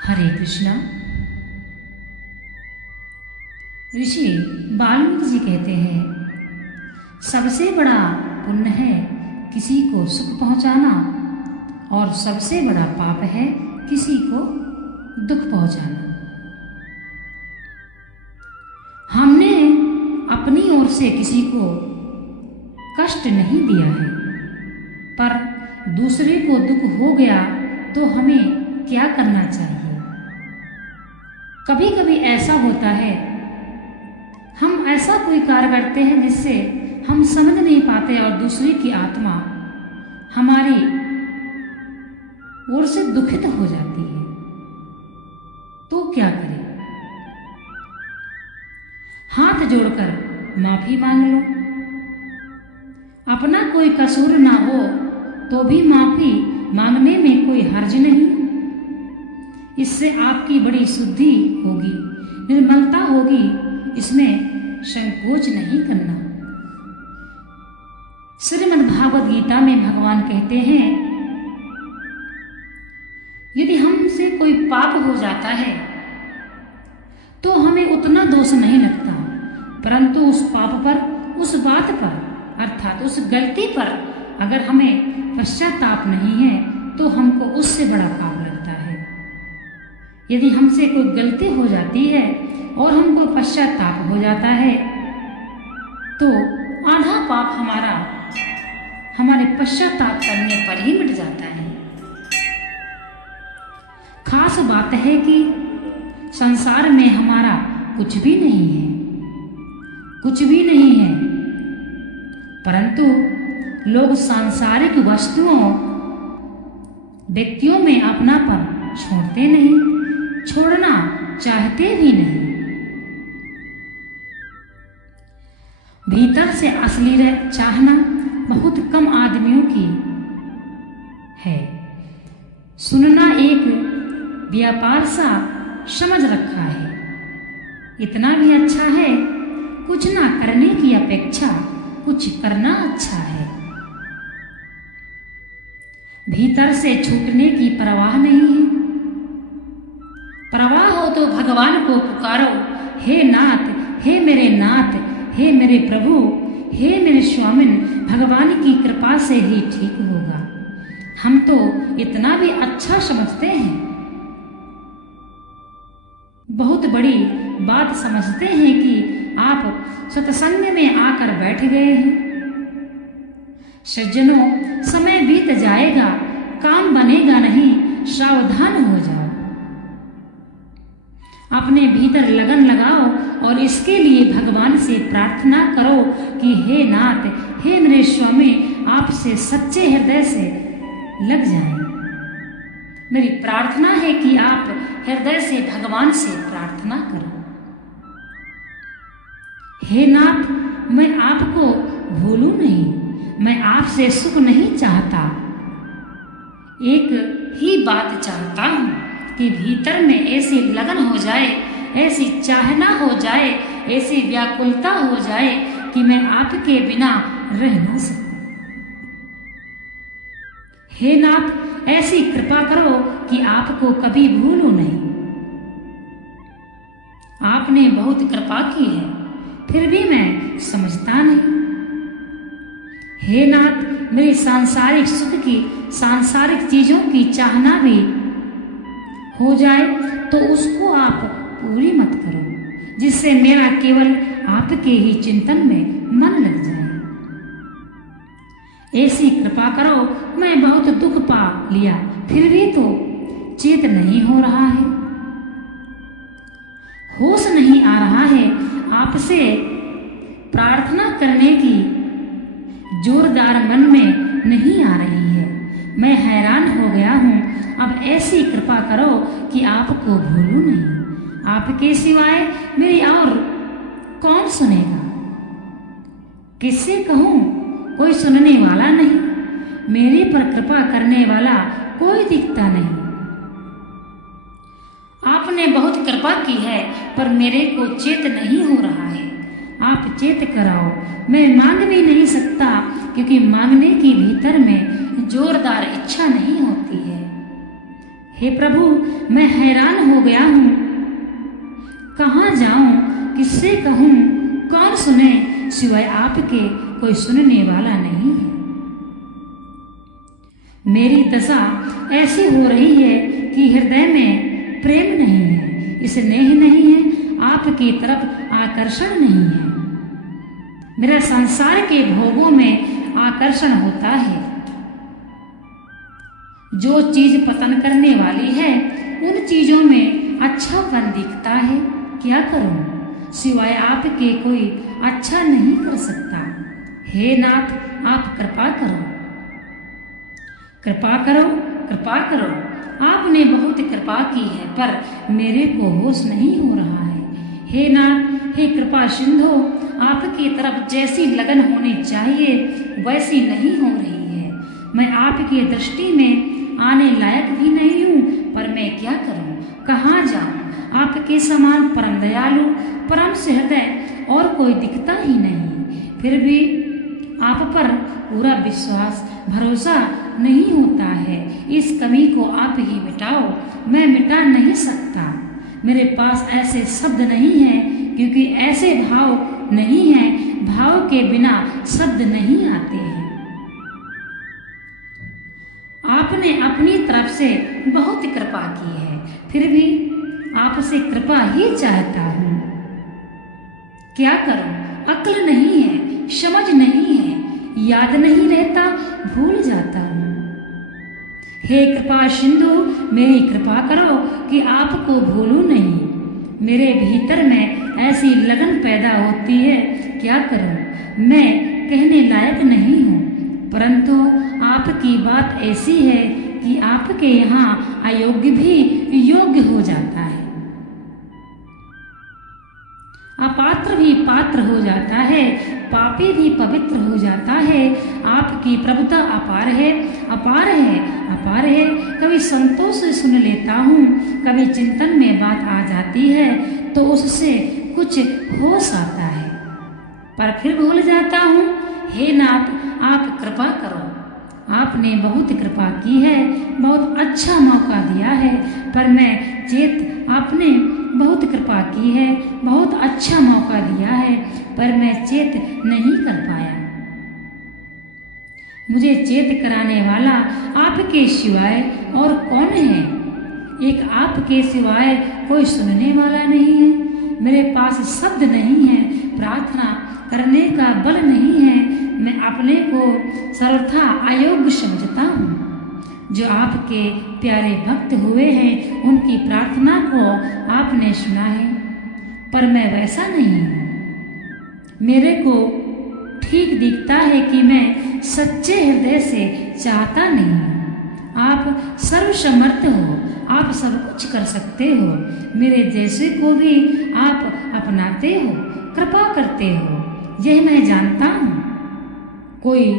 हरे कृष्णा। ऋषि वाल्मीकि जी कहते हैं, सबसे बड़ा पुण्य है किसी को सुख पहुंचाना और सबसे बड़ा पाप है किसी को दुख पहुंचाना। हमने अपनी ओर से किसी को कष्ट नहीं दिया है, पर दूसरे को दुख हो गया तो हमें क्या करना चाहिए? कभी कभी ऐसा होता है, हम ऐसा कोई कार्य करते हैं जिससे हम समझ नहीं पाते और दूसरे की आत्मा हमारी ओर से दुखित हो जाती है, तो क्या करें? हाथ जोड़कर माफी मांग लो। अपना कोई कसूर ना हो तो भी माफी मांगने में कोई हर्ज नहीं। इससे आपकी बड़ी शुद्धि होगी, निर्मलता होगी, इसमें संकोच नहीं करना। श्रीमद् भागवत गीता में भगवान कहते हैं, यदि हमसे कोई पाप हो जाता है तो हमें उतना दोष नहीं लगता, परंतु उस पाप पर, उस बात पर, अर्थात उस गलती पर अगर हमें पश्चाताप नहीं है तो हमको उससे बड़ा पाप लगता है। यदि हमसे कोई गलती हो जाती है और हमको पश्चाताप हो जाता है तो आधा पाप हमारे पश्चाताप करने पर ही मिट जाता है। खास बात है कि संसार में हमारा कुछ भी नहीं है, कुछ भी नहीं है, परंतु लोग सांसारिक वस्तुओं, व्यक्तियों में अपनापन छोड़ते नहीं, छोड़ना चाहते भी नहीं। भीतर से असली चाहना बहुत कम आदमियों की है। सुनना एक व्यापार सा समझ रखा है। इतना भी अच्छा है, कुछ ना करने की अपेक्षा कुछ करना अच्छा है। भीतर से छूटने की परवाह नहीं है। परवाह हो तो भगवान को पुकारो, हे नाथ, हे मेरे नाथ, हे मेरे प्रभु, हे मेरे स्वामिन, भगवान की कृपा से ही ठीक होगा। हम तो इतना भी अच्छा समझते हैं, बहुत बड़ी बात समझते हैं कि आप सत्संग में आकर बैठ गए हैं। सज्जनों, समय बीत जाएगा, काम बनेगा नहीं, सावधान हो जाओ। अपने भीतर लगन लगाओ और इसके लिए भगवान से प्रार्थना करो कि हे नाथ, हे मेरे स्वामी, आपसे सच्चे हृदय से लग जाएं। मेरी प्रार्थना है कि आप हृदय से भगवान से प्रार्थना करो। हे नाथ, मैं आपको भूलूं नहीं, मैं आपसे सुख नहीं चाहता। एक ही बात चाहता हूं कि भीतर में ऐसी लगन हो जाए, ऐसी चाहना हो जाए, ऐसी व्याकुलता हो जाए कि मैं आपके बिना रह न सकूं। हे नाथ, ऐसी कृपा करो कि आपको कभी भूलूं नहीं। आपने बहुत कृपा की है, फिर भी मैं समझता नहीं। हे नाथ, मेरी सांसारिक सुख की, सांसारिक चीजों की चाहना भी हो जाए तो उसको आप पूरी मत करो, जिससे मेरा केवल आपके ही चिंतन में मन लग जाए। ऐसी कृपा करो। मैं बहुत दुख पा लिया, फिर भी तो चेत नहीं हो रहा है, होश नहीं आ रहा है। आपसे प्रार्थना करने की जोरदार मन में नहीं आ रही है। मैं हैरान हो गया हूँ। अब ऐसी कृपा करो कि आपको भूलूं नहीं। आपके सिवाय मेरी और कौन सुनेगा? किससे कहूँ? कोई सुनने वाला नहीं। मेरे पर कृपा करने वाला कोई दिखता नहीं। आपने बहुत कृपा की है, पर मेरे को चेत नहीं हो रहा है। आप चेत कराओ। मैं मांग भी नहीं सकता, क्योंकि मांगने की भीतर में जोरदार इच्छा नहीं होती है। हे प्रभु, मैं हैरान हो गया हूँ। कहाँ जाऊं, किससे कहूँ, कौन सुने, सिवाय आपके कोई सुनने वाला नहीं है। मेरी दशा ऐसी हो रही है कि हृदय में प्रेम नहीं है, स्नेह नहीं है, आपकी तरफ आकर्षण नहीं है। मेरा संसार के भोगों में आकर्षण होता है। जो चीज पतन करने वाली है उन चीजों में अच्छापन दिखता है। क्या करूं, सिवाय आपके कोई अच्छा नहीं कर सकता। हे नाथ, आप कृपा करो, कृपा करो, कृपा करो। आपने बहुत कृपा की है, पर मेरे को होश नहीं हो रहा है। हे नाथ, हे कृपा सिंधु, आपकी तरफ जैसी लगन होनी चाहिए वैसी नहीं हो रही है। मैं आपकी दृष्टि में आने लायक भी नहीं हूँ, पर मैं क्या करूँ, कहाँ जाऊँ। आपके समान परम दयालु, परम सहृदय और कोई दिखता ही नहीं। फिर भी आप पर पूरा विश्वास, भरोसा नहीं होता है। इस कमी को आप ही मिटाओ, मैं मिटा नहीं सकता। मेरे पास ऐसे शब्द नहीं हैं, क्योंकि ऐसे भाव नहीं हैं। भाव के बिना शब्द नहीं आते हैं। आपने अपनी तरफ से बहुत कृपा की है, फिर भी आपसे कृपा ही चाहता हूँ। क्या करूँ, अक्ल नहीं है, समझ नहीं है, याद नहीं रहता, भूल जाता हूँ। हे कृपा सिंधु, मेरी कृपा करो कि आपको भूलूं नहीं। मेरे भीतर में ऐसी लगन पैदा होती है, क्या करूं, मैं कहने लायक नहीं हूं, परंतु आपकी बात ऐसी है कि आपके यहाँ अयोग्य भी योग्य हो जाता है, अपात्र भी पात्र हो जाता है, पापी भी पवित्र हो जाता है। आपकी प्रभुता अपार है, अपार है, अपार है। कभी संतोष से सुन लेता हूँ, कभी चिंतन में बात आ जाती है तो उससे कुछ होश आता है, पर फिर भूल जाता हूँ। हे नाथ, आप कृपा करो। आपने बहुत कृपा की है, बहुत अच्छा मौका दिया है, पर मैं चेत आपने बहुत कृपा की है, बहुत अच्छा मौका दिया है, पर मैं चेत नहीं कर पाया। मुझे चेत कराने वाला आपके सिवाय और कौन है? एक आपके सिवाय कोई सुनने वाला नहीं है। मेरे पास शब्द नहीं है, प्रार्थना करने का बल नहीं है। मैं अपने को सर्वथा अयोग्य समझता हूँ। जो आपके प्यारे भक्त हुए हैं उनकी प्रार्थना को आपने सुना है, पर मैं वैसा नहीं हूँ। मेरे को ठीक दिखता है कि मैं सच्चे हृदय से चाहता नहीं हूँ। आप सर्वसमर्थ हो, आप सब कुछ कर सकते हो। मेरे जैसे को भी आप अपनाते हो, कृपा करते हो, यह मैं जानता हूँ। कोई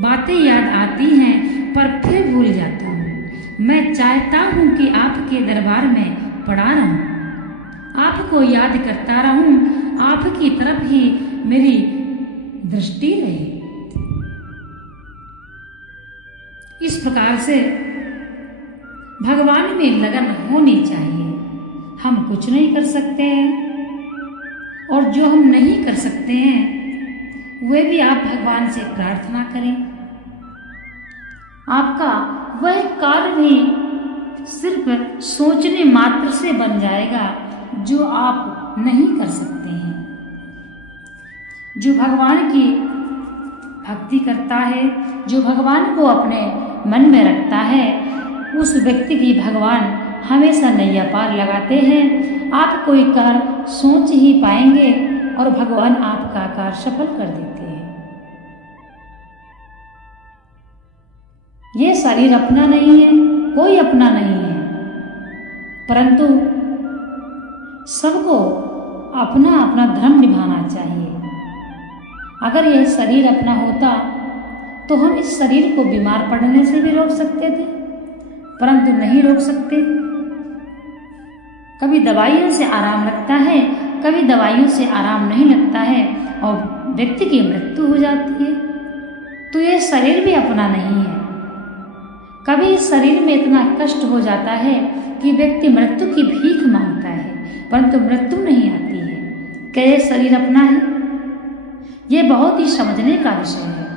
बातें याद आती हैं पर फिर भूल जाता हूँ। मैं चाहता हूँ कि आपके दरबार में पड़ा रहूँ, आपको याद करता रहूँ, आपकी तरफ ही मेरी दृष्टि रहे। इस प्रकार से भगवान में लगन होनी चाहिए। हम कुछ नहीं कर सकते हैं, और जो हम नहीं कर सकते हैं वे भी आप भगवान से प्रार्थना करें। आपका वह कार्य भी सिर्फ सोचने मात्र से बन जाएगा जो आप नहीं कर सकते हैं। जो भगवान की भक्ति करता है, जो भगवान को अपने मन में रखता है, उस व्यक्ति की भगवान हमेशा नैया पार लगाते हैं। आप कोई कार्य सोच ही पाएंगे और भगवान आपका कार्य सफल कर देते हैं। ये शरीर अपना नहीं है, कोई अपना नहीं है, परंतु सबको अपना अपना धर्म निभाना चाहिए। अगर यह शरीर अपना होता तो हम इस शरीर को बीमार पड़ने से भी रोक सकते थे, परंतु नहीं रोक सकते। कभी दवाइयों से आराम लगता है, कभी दवाइयों से आराम नहीं लगता है और व्यक्ति की मृत्यु हो जाती है। तो यह शरीर भी अपना नहीं है। कभी इस शरीर में इतना कष्ट हो जाता है कि व्यक्ति मृत्यु की भीख मांगता है, परंतु मृत्यु नहीं आती है। क्या ये शरीर अपना है? ये बहुत ही समझने का विषय है।